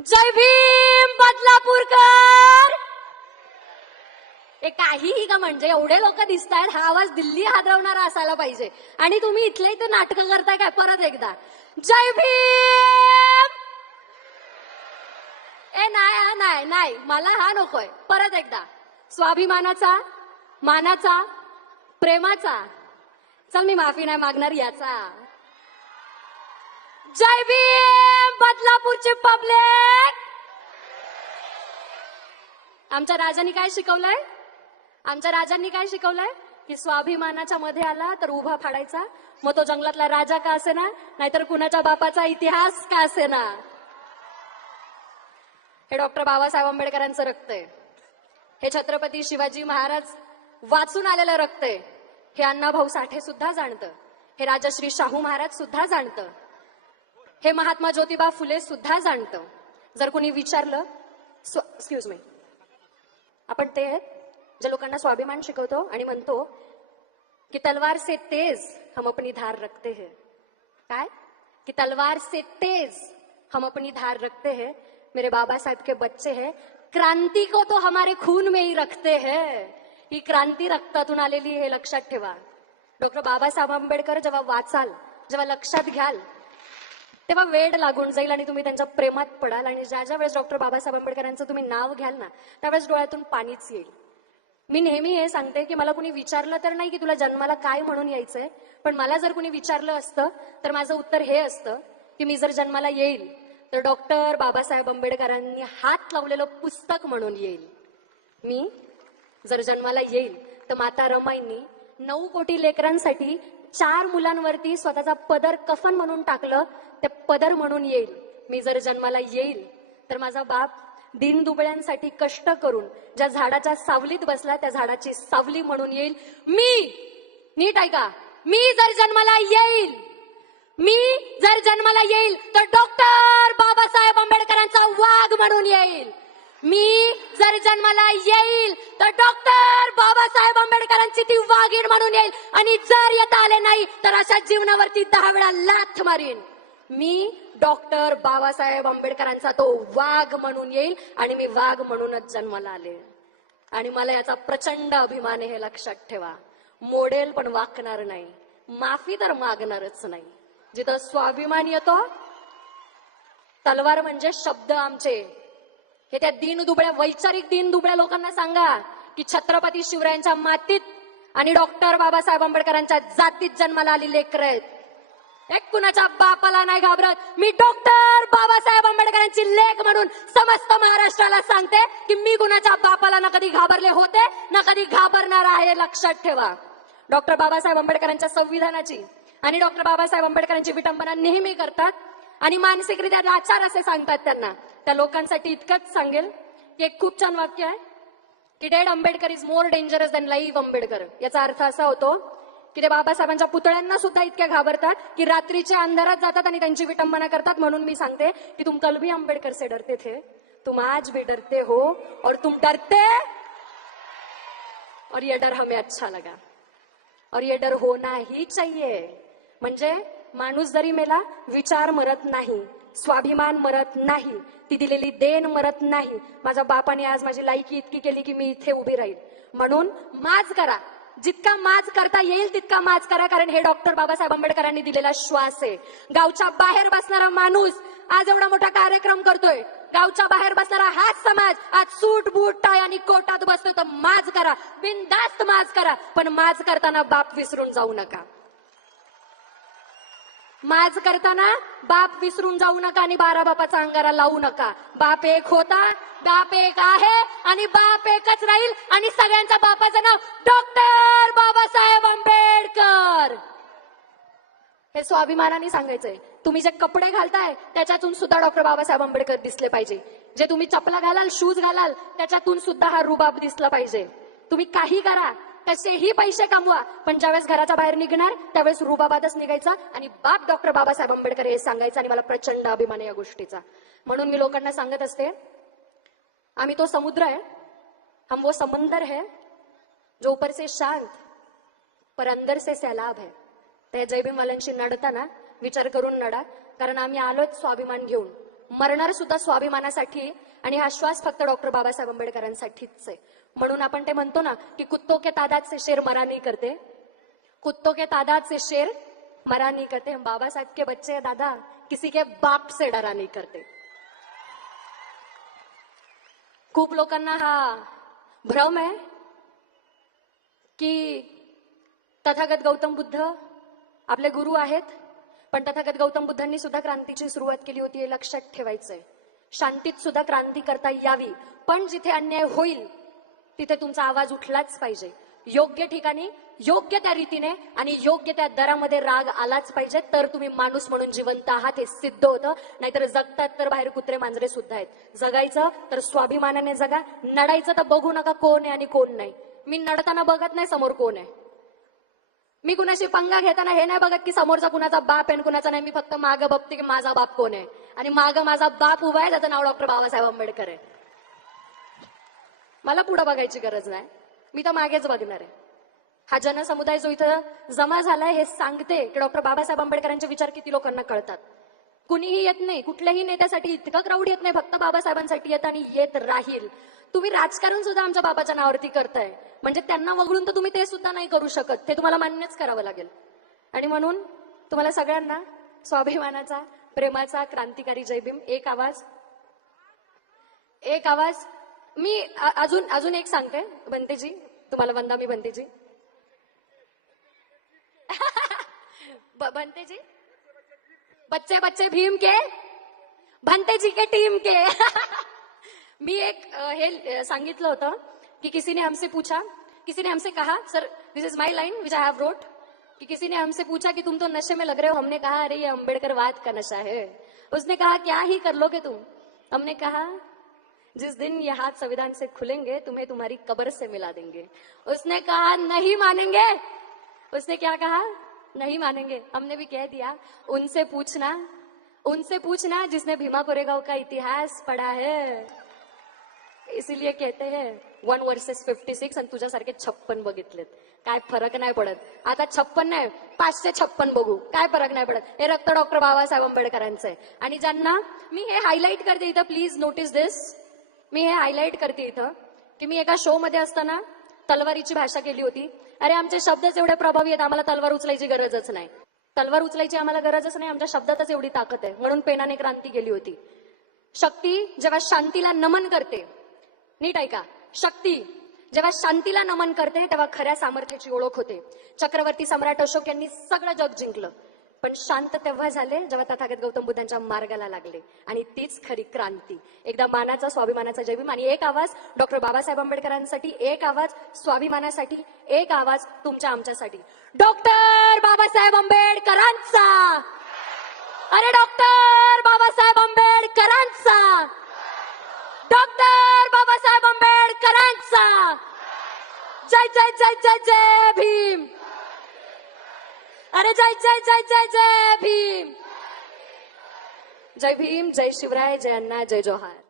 जय भीम बदलापूरकर. हे काहीही का म्हणजे एवढे लोक दिसतायत, हा आवाज दिल्ली हादरवणारा असायला पाहिजे. आणि तुम्ही इथले इथे नाटकं करताय काय? परत एकदा जय भीम. ए नाही हा नाही नाही, मला हा नकोय. परत एकदा स्वाभिमानाचा, मानाचा, प्रेमाचा. चल मी माफी नाही मागणार याचा. जय भीम बदलापूरची पब्लिक. आमच्या राजांनी काय शिकवलंय? आमच्या राजांनी काय शिकवलंय? की स्वाभिमानाच्या मध्ये आला तर उभा फाडायचा, मग तो जंगलातला राजा का असेना, नाहीतर कुणाच्या बापाचा इतिहास का असेना. हे डॉक्टर बाबासाहेब आंबेडकरांचं रक्त आहे. हे छत्रपती शिवाजी महाराज वाचून आलेलं रक्त आहे. हे अण्णाभाऊ साठे सुद्धा जाणतं. हे राजश्री शाहू महाराज सुद्धा जाणतं. हे महात्मा ज्योतिबा फुले सुद्धा जाणतं. जर कोणी विचारलं, एक्सक्यूज मी, आपण ते आहेत ज्या लोकांना स्वाभिमान शिकवतो आणि म्हणतो की तलवार से तेज हम अपनी धार रखते हैं. काय? की तलवार से तेज हम अपनी धार रखते हैं. मेरे बाबा साहेब के बच्चे हैं. क्रांती को तो हमारे खून में ही रखते हैं. ही क्रांती रक्तातून आलेली हे लक्षात ठेवा. डॉक्टर बाबासाहेब आंबेडकर जेव्हा वाचाल, जेव्हा लक्षात घ्याल, तेव्हा वेड लागून जाईल आणि तुम्ही त्यांच्या प्रेमात पडाल. आणि ज्या ज्या वेळेस डॉक्टर बाबासाहेब आंबेडकरांचं तुम्ही नाव घ्याल ना, त्यावेळेस डोळ्यातून पाणीच येईल. मी नेहमी हे सांगते की मला कुणी विचारलं तर नाही की तुला जन्माला काय म्हणून यायचंय, पण मला जर कुणी विचारलं असतं तर माझं उत्तर हे असतं की मी जर जन्माला येईल तर डॉक्टर बाबासाहेब आंबेडकरांनी हात लावलेलं पुस्तक म्हणून येईल. मी जर जन्माला येईल तर माता रमाईंनी 9 कोटी लेकरांसाठी 4 मुलांवरती स्वतःचा पदर कफन म्हणून टाकलं, ते पदर म्हणून येईल. मी जर जन्माला येईल तर माझा बाप दिन दुबळ्यांसाठी कष्ट करून ज्या झाडाच्या सावलीत बसला त्या झाडाची सावली म्हणून येईल. मी नीट ऐका, मी जर जन्माला येईल, मी जर जन्माला येईल तर डॉक्टर बाबासाहेब आंबेडकरांचा वाघ म्हणून येईल. मी जर जन्माला येईल तर डॉक्टर बाबासाहेब आंबेडकरांची ती वाघीण म्हणून येईल. आणि जर येता आले नाही तर अशा जीवनावरती 10 वेळा लाथ मारीन. मी डॉक्टर बाबासाहेब आंबेडकरांचा तो वाघ म्हणून येईल आणि मी वाघ म्हणूनच जन्माला आले. आणि मला याचा प्रचंड अभिमान आहे, हे लक्षात ठेवा. मोडेल पण वाकणार नाही, माफी तर मागणारच नाही. जिथं स्वाभिमान येतो, तलवार म्हणजे शब्द आमचे. हे त्या दीनदुबळ्या, वैचारिक दीनदुबळ्या लोकांना सांगा की छत्रपती शिवरायांच्या मातीत आणि डॉक्टर बाबासाहेब आंबेडकरांच्या जातीत जन्माला आलेली लेकरं आहेत. एक कुणाच्या बापाला नाही घाबरत. मी डॉक्टर बाबासाहेब आंबेडकरांची लेक म्हणून समस्त महाराष्ट्राला सांगते की मी कुणाच्या बापाला ना कधी घाबरले होते ना कधी घाबरणार आहे. लक्षात ठेवा. डॉक्टर बाबासाहेब आंबेडकरांच्या संविधानाची आणि डॉक्टर बाबासाहेब आंबेडकरांची विटंबना नेहमी करतात आणि मानसिकरित्या लाचार असे सांगतात त्यांना. त्या लोकांसाठी इतकंच सांगेल की एक खूप छान वाक्य आहे की dead Ambedkar is more dangerous than live Ambedkar. याचा अर्थ असा होतो की ते बाबासाहेबांच्या पुतळ्यांना सुद्धा इतक्या घाबरतात की रात्रीच्या अंधारात जातात आणि त्यांची विटंबना करतात. म्हणून मी सांगते की तुम कल भी आंबेडकर से डरते थे, तुम आज भी डरते हो और तुम डरते, और ये डर हमें अच्छा लगा और ये डर होना ही चाहिए. म्हणजे माणूस जरी मेला, विचार मरत नाही, स्वाभिमान मरत नाही, ती दिलेली देण मरत नाही. माझ्या बापाने आज माझी लायकी इतकी केली की मी इथे उभी राहील. म्हणून माज करा, जितका माज करता येईल तितका माज करा, कारण हे डॉक्टर बाबासाहेब आंबेडकरांनी दिलेला श्वास आहे. गावच्या बाहेर बसणारा माणूस आज एवढा मोठा कार्यक्रम करतोय. गावच्या बाहेर बसणारा हाच समाज आज सूट बूट टाय आणि कोटात बसतोय. तर माज करा, बिनधास्त माज करा, पण माज करताना बाप विसरून जाऊ नका. माज करताना बाप विसरून जाऊ नका आणि 12 बापाचा अंगारा लावू नका. बाप एक होता, बाप एक आहे आणि बाप एकच राहील. आणि सगळ्यांच्या बापाचं नाव डॉक्टर बाबासाहेब आंबेडकर. हे स्वाभिमानाने सांगायचंय. तुम्ही जे कपडे घालताय त्याच्यातून सुद्धा डॉक्टर बाबासाहेब आंबेडकर दिसले पाहिजे. जे तुम्ही चपला घालाल, शूज घालाल, त्याच्यातून सुद्धा हा रुबाब दिसला पाहिजे. तुम्ही काही करा, कसेही पैसे कमवा, पण ज्यावेळेस घराच्या बाहेर निघणार त्यावेळेस रुबाबातच निघायचा आणि बाप डॉक्टर बाबासाहेब आंबेडकर हे सांगायचं. आणि मला प्रचंड अभिमान आहे या गोष्टीचा. म्हणून मी लोकांना सांगत असते, आम्ही तो समुद्र है, हम वो समंदर है जो ऊपर से शांत पर अंदर से सैलाब है. त्या जय भीमवाल्यांशी नडताना विचार करून नडा, कारण आम्ही आलोच स्वाभिमान घेऊन. मरणार सुद्धा स्वाभिमानासाठी आणि हा श्वास फक्त डॉक्टर बाबासाहेब आंबेडकरांसाठीच आहे. म्हणून आपण ते म्हणतो ना की कुत्तों के तादाद से शेर मरा नहीं करते, कुत्तों के तादाद से शेर मरा नहीं करते. हम बाबा साहेब के बच्चे हैं दादा, किसी के बाप से डरा नहीं करते. खूप लोकांना हा भ्रम आहे की तथागत गौतम बुद्ध आपले गुरु आहेत, पण तथागत गौतम बुद्धांनी सुद्धा क्रांतीची सुरुवात केली होती हे लक्षात ठेवायचंय. शांतीत सुद्धा क्रांती करता यावी, पण जिथे अन्याय होईल तिथे तुमचा आवाज उठलाच पाहिजे. योग्य ठिकाणी योग्य त्या रीतीने आणि योग्य त्या दरामध्ये राग आलाच पाहिजे, तर तुम्ही माणूस म्हणून जिवंत आहात हे सिद्ध होतं. नाहीतर जगतात तर बाहेर कुत्रे मांजरे सुद्धा आहेत. जगायचं तर स्वाभिमानाने जगा, नडायचं तर बघू नका कोण आहे आणि कोण नाही. मी नडताना बघत नाही समोर कोण आहे. मी कुणाशी पंगा घेताना हे नाही बघत की समोरचा कुणाचा बाप आहे कुणाचा नाही. मी फक्त मागं बघते की माझा बाप कोण आहे, आणि मागं माझा बाप उभा आहे, त्याचं नाव डॉक्टर बाबासाहेब आंबेडकर आहे. मला पुढे बघायची गरज नाही, मी तर मागेच बघणार आहे. हा जनसमुदाय जो इथं जमा झालाय हे सांगते की डॉक्टर बाबासाहेब आंबेडकरांचे विचार किती लोकांना कळतात. कुणीही येत नाही, कुठल्याही नेत्यासाठी इतकं क्राऊड येत नाही, फक्त बाबासाहेबांसाठी येत आणि येत राहील. तुम्ही राजकारण सुद्धा आमच्या बाबाच्या नावावरती करताय, म्हणजे त्यांना वगळून तर तुम्ही ते सुद्धा नाही करू शकत. ते तुम्हाला मान्यच करावं लागेल. आणि म्हणून तुम्हाला सगळ्यांना स्वाभिमानाचा, प्रेमाचा, क्रांतिकारी जय भीम. एक आवाज, एक आवाज. मी अजून एक सांगते बनतेजी, तुम्हाला वंदा मी बनतेजी. बनतेजी, बच्चे बच्चे भीम के, बनतेजी के टीम के. मी एक हे सांगितलं होतं की किसी ने हमसे कहा, sir this is my line which I have रोट, कि किसी ने हमसे पूछा कि तुम तो नशे में लग रहे हो. हमने कहा अरे ये अम्बेडकरवाद का नशा है. उसने कहा क्या ही कर लोगे तुम. हमने कहा जिस दिन ये हाथ संविधान से खुलेंगे तुम्हें तुम्हारी कब्र से मिला देंगे. उसने कहा नहीं मानेंगे. उसने क्या कहा, नहीं मानेंगे. हमने भी कह दिया उनसे पूछना जिसने भीमा कोरेगाव का इतिहास पढ़ा है. इसीलिए कहते हैं 1 वर्सेस 56 आणि तुझ्यासारखे 56 बघितलेत. काय फरक नाही पडत. आता 56 नाही 556 बघू, काय फरक नाही पडत. हे रक्त डॉक्टर बाबासाहेब आंबेडकरांचं आहे. आणि ज्यांना मी हे हायलाईट करते इथं, प्लीज नोटीस दिस. मी हे हायलाईट करते इथं की मी एका शो मध्ये असताना तलवारीची भाषा केली होती. अरे आमचे शब्दच एवढे प्रभावी आहेत, आम्हाला तलवार उचलायची गरजच नाही. तलवार उचलायची आम्हाला गरजच नाही, आमच्या शब्दातच एवढी ताकद आहे. म्हणून पेनाने क्रांती केली होती. शक्ती जेव्हा शांतीला नमन करते, नीट ऐका, शक्ती जेव्हा शांतीला नमन करते तेव्हा खऱ्या सामर्थ्याची ओळख होते. चक्रवर्ती सम्राट अशोक यांनी सगळं जग जिंकलं, पण शांत तेव्हा झाले जेव्हा तथागत गौतम बुद्धांच्या मार्गाला लागले. आणि तीच खरी क्रांती. एकदा मानाचा, स्वाभिमानाचा जय भीम. आणि एक आवाज डॉक्टर बाबासाहेब आंबेडकरांसाठी, एक आवाज स्वाभिमानासाठी, एक आवाज तुमच्या आमच्यासाठी. डॉक्टर बाबासाहेब आंबेडकरांचा, अरे डॉक्टर बाबासाहेब आंबेडकरांचा, डॉक्टर बाबासाहेब आंबेडकरांचा. जय जय जय जय जय भीम. अरे जय जय जय जय जय भीम. जय भीम, जय शिवराय, जय अण्णा, जय जोहार.